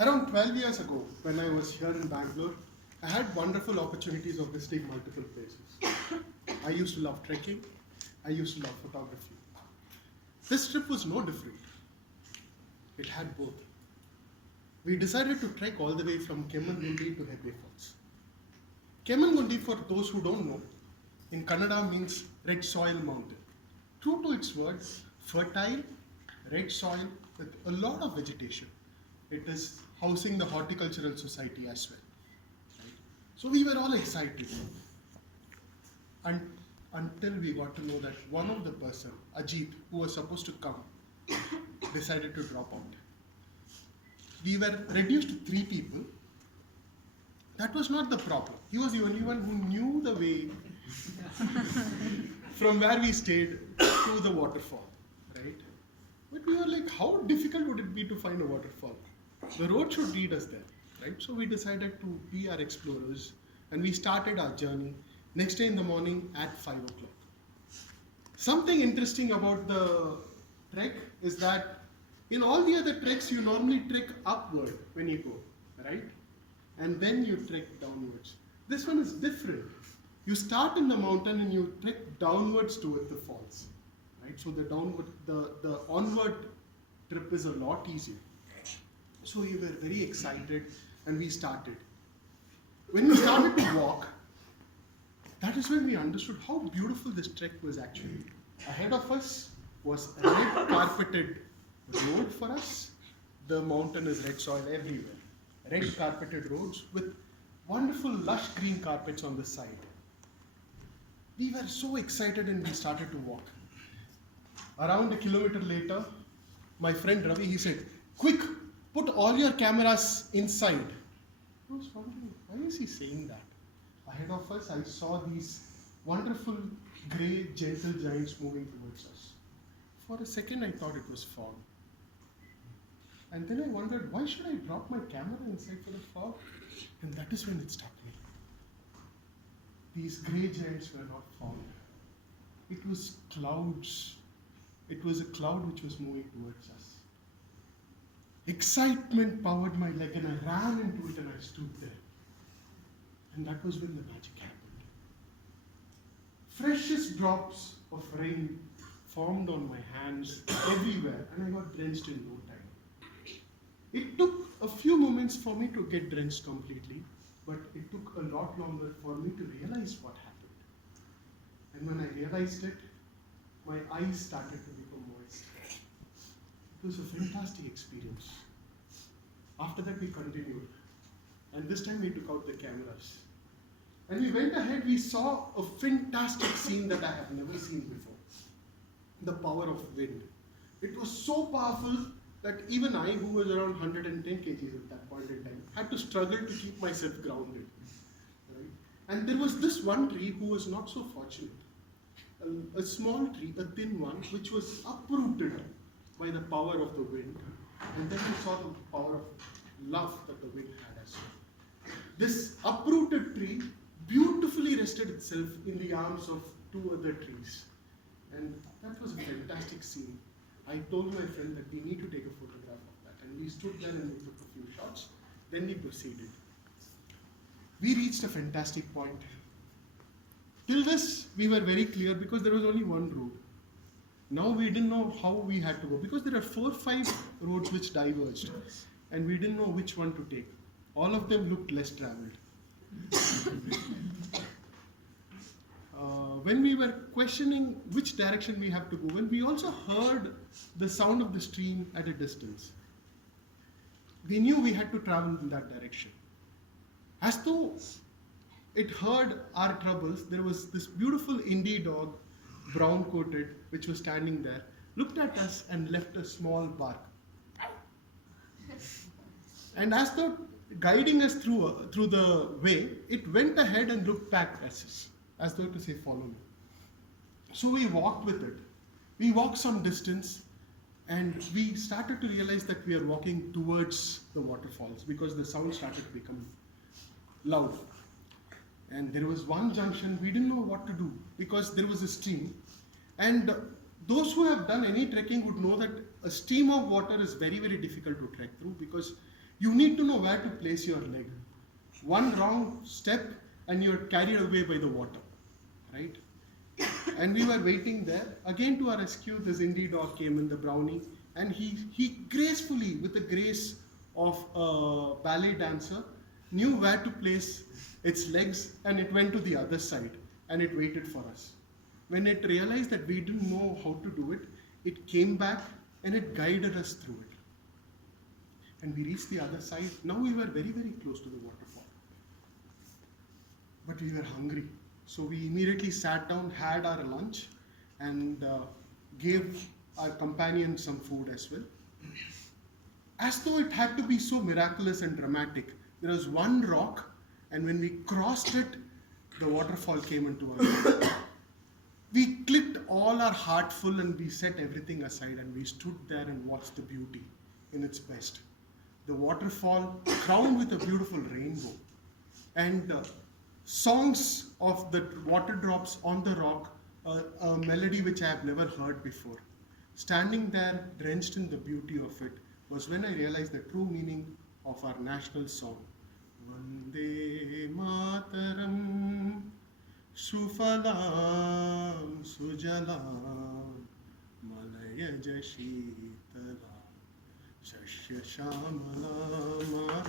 Around 12 years ago, when I was here in Bangalore, I had wonderful opportunities of visiting multiple places. I used to love trekking. I used to love photography. This trip was no different. It had both. We decided to trek all the way from Kemangundi to Hebbe Falls. Kemangundi, for those who don't know, in Kannada means red soil mountain. True to its words, fertile, red soil with a lot of vegetation. It is housing the horticultural society as well. Right? So we were all excited until we got to know that one of the person, Ajit, who was supposed to come, decided to drop out. We were reduced to 3 people. That was not the problem. He was the only one who knew the way from where we stayed to the waterfall, right? But we were like, how difficult would it be to find a waterfall? The road should lead us there, right? So we decided to be our explorers and we started our journey next day in the morning at 5 o'clock. Something interesting about the trek is that in all the other treks, you normally trek upward when you go, right? And then you trek downwards. This one is different. You start in the mountain and you trek downwards toward the falls, right? So the onward trip is a lot easier. So we were very excited and we started. When we started to walk, that is when we understood how beautiful this trek was actually. Ahead of us was a red carpeted road for us. The mountain is red soil everywhere. Red carpeted roads with wonderful lush green carpets on the side. We were so excited and we started to walk. Around a kilometer later, my friend Ravi, he said, quick, put all your cameras inside. I was wondering, why is he saying that? Ahead of us, I saw these wonderful grey, gentle giants moving towards us. For a second, I thought it was fog. And then I wondered, why should I drop my camera inside for the fog? And that is when it struck me. These grey giants were not fog. It was clouds. It was a cloud which was moving towards us. Excitement powered my leg and I ran into it and I stood there. And that was when the magic happened. Freshest drops of rain formed on my hands everywhere and I got drenched in no time. It took a few moments for me to get drenched completely, but it took a lot longer for me to realize what happened. And when I realized it, my eyes started to become moist. It was a fantastic experience. After that, we continued. And this time we took out the cameras. And we went ahead, we saw a fantastic scene that I have never seen before. The power of wind. It was so powerful that even I, who was around 110 kgs at that point in time, had to struggle to keep myself grounded. Right? And there was this one tree who was not so fortunate. A small tree, a thin one, which was uprooted by the power of the wind. And then we saw the power of love that the wind had as well. This uprooted tree beautifully rested itself in the arms of 2 other trees. And that was a fantastic scene. I told my friend that we need to take a photograph of that. And we stood there and we took a few shots. Then we proceeded. We reached a fantastic point. Till this, we were very clear because there was only one road. Now we didn't know how we had to go because there are 4 or 5 roads which diverged. And we didn't know which one to take. All of them looked less traveled. When we were questioning which direction we have to go, when we also heard the sound of the stream at a distance, we knew we had to travel in that direction. As though it heard our troubles, there was this beautiful indie dog, brown coated, which was standing there, looked at us and left a small bark. And as though guiding us through the way, it went ahead and looked back at us, as though to say, follow me. So we walked with it. We walked some distance and we started to realize that we are walking towards the waterfalls because the sound started to become loud. And there was one junction, we didn't know what to do because there was a stream. And those who have done any trekking would know that a stream of water is very, very difficult to trek through because You need to know where to place your leg. One wrong step and you're carried away by the water, right? And we were waiting there. Again, to our rescue, this indie dog came in, the brownie, and he gracefully, with the grace of a ballet dancer, knew where to place its legs, and it went to the other side and it waited for us. When it realized that we didn't know how to do it, it came back and it guided us through it. And we reached the other side. Now we were very, very close to the waterfall. But we were hungry. So we immediately sat down, had our lunch, and gave our companion some food as well. As though it had to be so miraculous and dramatic. There was one rock, and when we crossed it, the waterfall came into our life. We clicked all our heart full and we set everything aside and we stood there and watched the beauty in its best. The waterfall crowned with a beautiful rainbow. And songs of the water drops on the rock, a melody which I have never heard before. Standing there, drenched in the beauty of it, was when I realized the true meaning of our national song. Vande Mataram Sufalam Sujalam Malayaja Shitalam Shashya Shamala